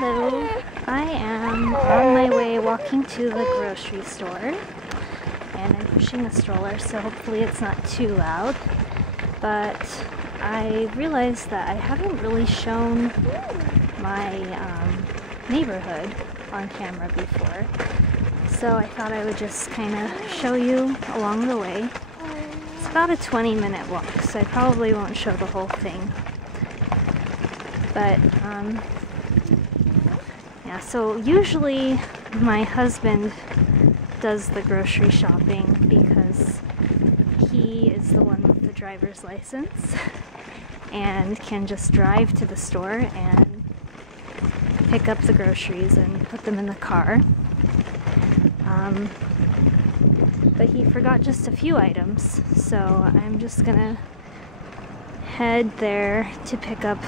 Hello, I am on my way walking to the grocery store, and I'm pushing a stroller, so hopefully it's not too loud. But I realized that I haven't really shown my neighborhood on camera before, so I thought I would just kind of show you along the way. It's about a 20-minute walk, so I probably won't show the whole thing. But yeah, so usually my husband does the grocery shopping because he is the one with the driver's license and can just drive to the store and pick up the groceries and put them in the car. But he forgot just a few items, so I'm just gonna head there to pick up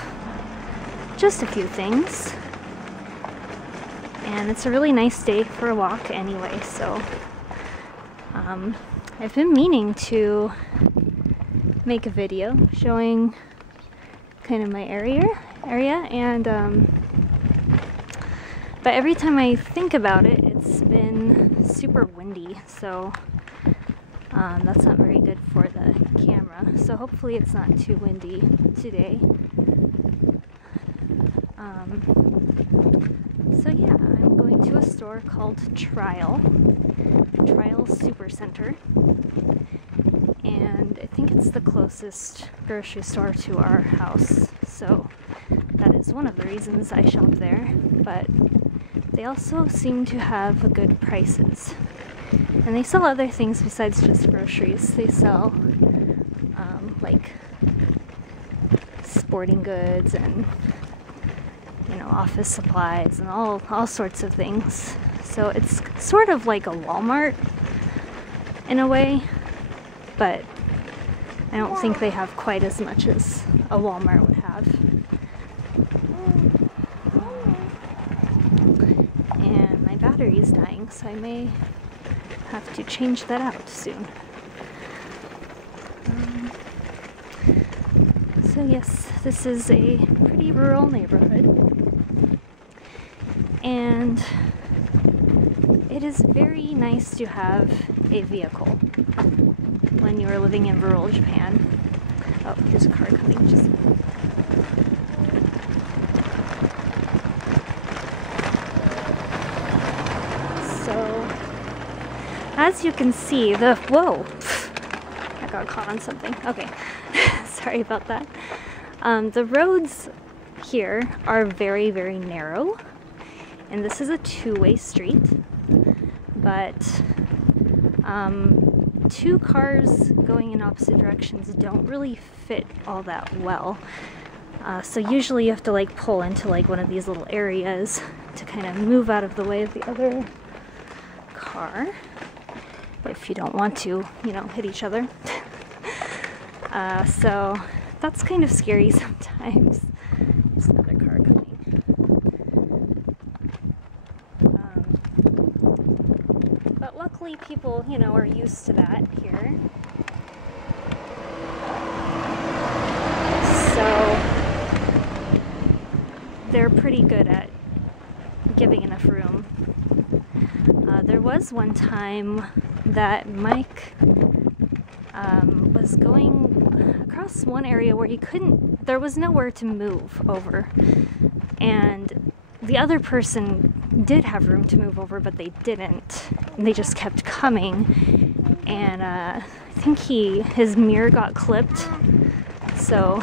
just a few things. And it's a really nice day for a walk anyway, so I've been meaning to make a video showing kind of my area and but every time I think about it, it's been super windy, so that's not very good for the camera. So hopefully it's not too windy today. So yeah, I'm going to a store called Trial Supercenter, and I think it's the closest grocery store to our house, so that is one of the reasons I shop there. But they also seem to have good prices, and they sell other things besides just groceries. They sell like sporting goods and office supplies and all sorts of things. So it's sort of like a Walmart in a way, but I don't think they have quite as much as a Walmart would have. And my battery is dying, so I may have to change that out soon. So yes, this is a pretty rural neighborhood, and it is very nice to have a vehicle when you are living in rural Japan. Oh, here's a car coming. Just so, as you can see, whoa, I got caught on something. Okay, sorry about that. The roads here are very, very narrow, and this is a two-way street, but two cars going in opposite directions don't really fit all that well. So usually you have to like pull into like one of these little areas to kind of move out of the way of the other car if you don't want to, hit each other. So that's kind of scary sometimes. There's another car coming. But luckily people, are used to that here. So they're pretty good at giving enough room. There was one time that Mike was going across one area where there was nowhere to move over, and the other person did have room to move over, but they didn't, and they just kept coming, and I think his mirror got clipped, so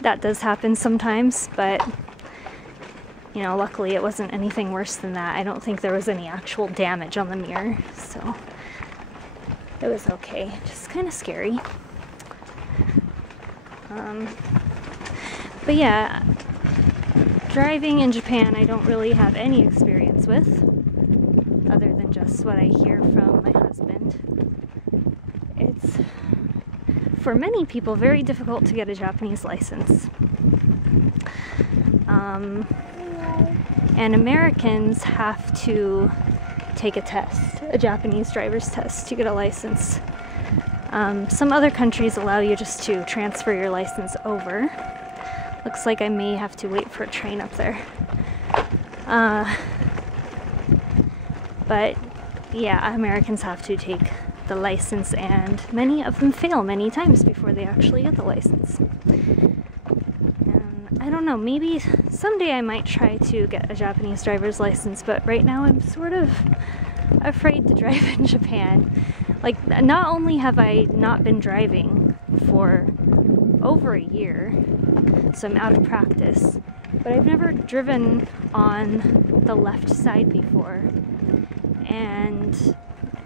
that does happen sometimes, but luckily it wasn't anything worse than that. I don't think there was any actual damage on the mirror, so it was okay. Just kind of scary. But yeah, driving in Japan I don't really have any experience with, other than just what I hear from my husband. It's, for many people, very difficult to get a Japanese license. And Americans have to take a test, a Japanese driver's test, to get a license. Some other countries allow you just to transfer your license over. Looks like I may have to wait for a train up there. But yeah, Americans have to take the license, and many of them fail many times before they actually get the license. And I don't know, maybe someday I might try to get a Japanese driver's license, but right now I'm sort of afraid to drive in Japan. Like, not only have I not been driving for over a year, so I'm out of practice, but I've never driven on the left side before, and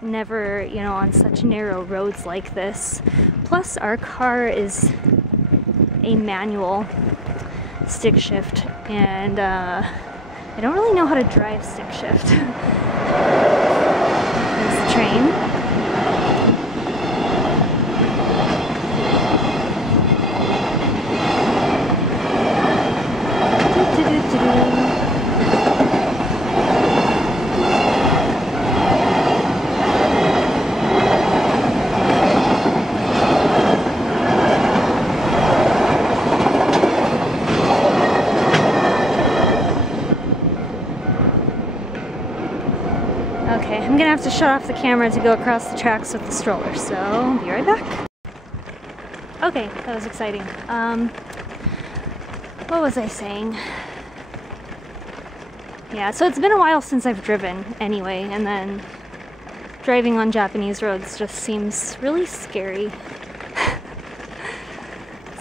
never, you know, on such narrow roads like this. Plus, our car is a manual stick shift, and I don't really know how to drive stick shift. There's the train. Okay, I'm gonna have to shut off the camera to go across the tracks with the stroller, so I'll be right back. Okay, that was exciting. What was I saying? Yeah, so it's been a while since I've driven anyway, and then driving on Japanese roads just seems really scary.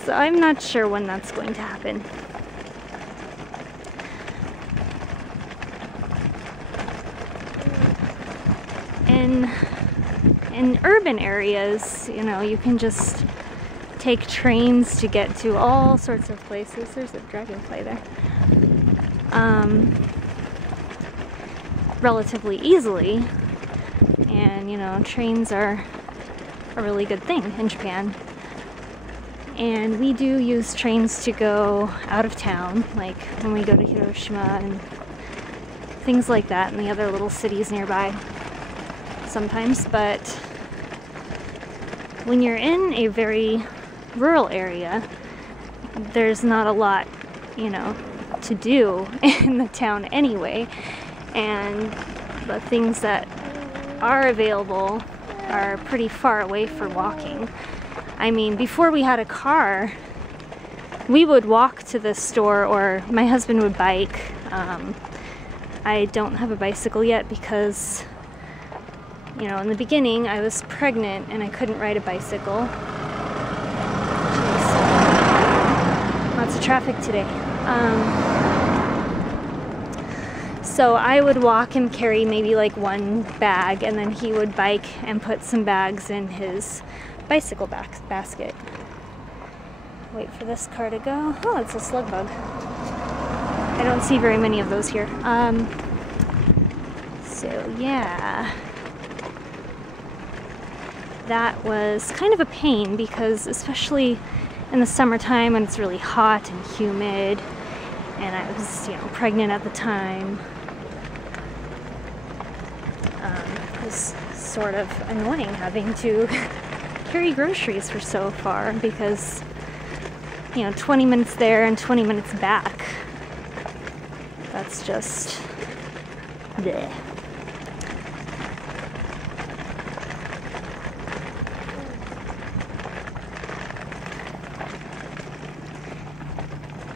So I'm not sure when that's going to happen. In urban areas, you know, you can just take trains to get to all sorts of places. There's a dragonfly there. Relatively easily. And, you know, trains are a really good thing in Japan. And we do use trains to go out of town, like when we go to Hiroshima and things like that, and the other little cities nearby sometimes. But when you're in a very rural area, there's not a lot, you know, to do in the town anyway, and the things that are available are pretty far away for walking. I mean, before we had a car, we would walk to the store, or my husband would bike. I don't have a bicycle yet because, you know, in the beginning I was pregnant and I couldn't ride a bicycle. Jeez. Lots of traffic today. So I would walk and carry maybe like one bag, and then he would bike and put some bags in his bicycle basket. Wait for this car to go. Oh, it's a slug bug. I don't see very many of those here. So yeah, that was kind of a pain because, especially in the summertime when it's really hot and humid, and I was, you know, pregnant at the time, it was sort of annoying having to carry groceries for so far because, you know, 20 minutes there and 20 minutes back. That's just bleh.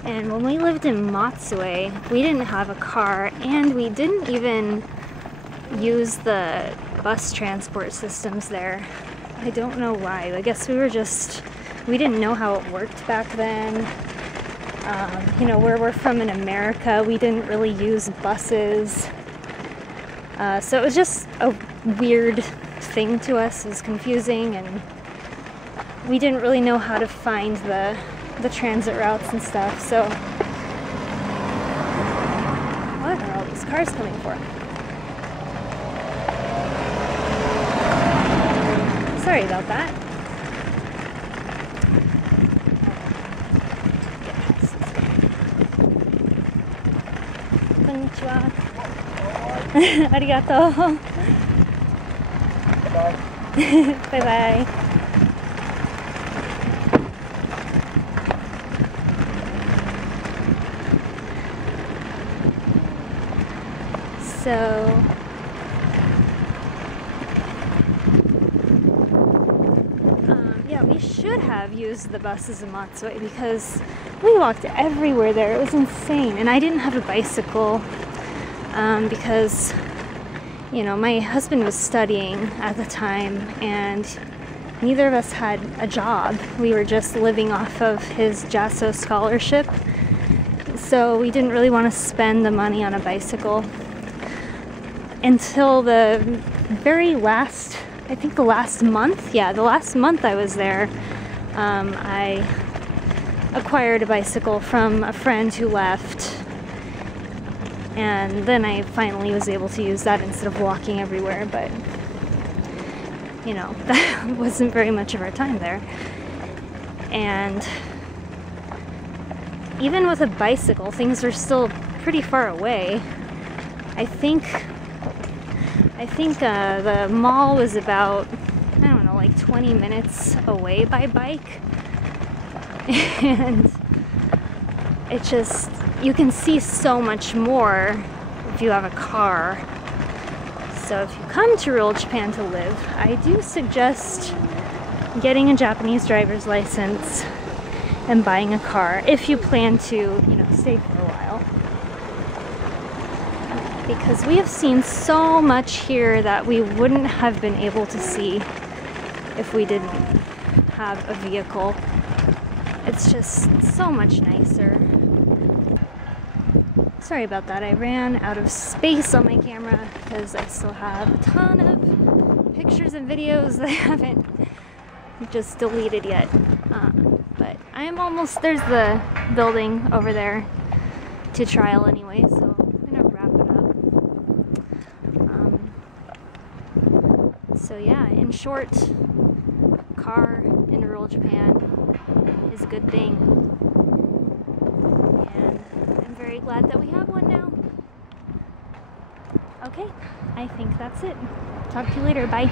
And when we lived in Matsue, we didn't have a car, and we didn't even use the bus transport systems there. I don't know why. I guess we didn't know how it worked back then. You know, where we're from in America, we didn't really use buses. So it was just a weird thing to us. It was confusing, and we didn't really know how to find the transit routes and stuff. So what are all these cars coming for? Sorry about that. Konnichiwa. Arigato. Bye. Bye-bye. So yeah, we should have used the buses in Matsue because we walked everywhere there. It was insane. And I didn't have a bicycle because, you know, my husband was studying at the time and neither of us had a job. We were just living off of his JASO scholarship. So we didn't really want to spend the money on a bicycle until the very last, I think the last month. Yeah, the last month I was there, I acquired a bicycle from a friend who left. And then I finally was able to use that instead of walking everywhere. But, you know, that wasn't very much of our time there. And even with a bicycle, things are still pretty far away. I think the mall was about, I don't know, like 20 minutes away by bike. And it just, you can see so much more if you have a car. So if you come to rural Japan to live, I do suggest getting a Japanese driver's license and buying a car if you plan to, you know, stay for a while. Because we have seen so much here that we wouldn't have been able to see if we didn't have a vehicle. It's just so much nicer. Sorry about that, I ran out of space on my camera because I still have a ton of pictures and videos that I haven't just deleted yet. But I am almost, there's the building over there to trial anyway, so I'm gonna wrap it up. So yeah, in short, car in rural Japan is a good thing. And I'm very glad that we have one now. Okay, I think that's it. Talk to you later, bye.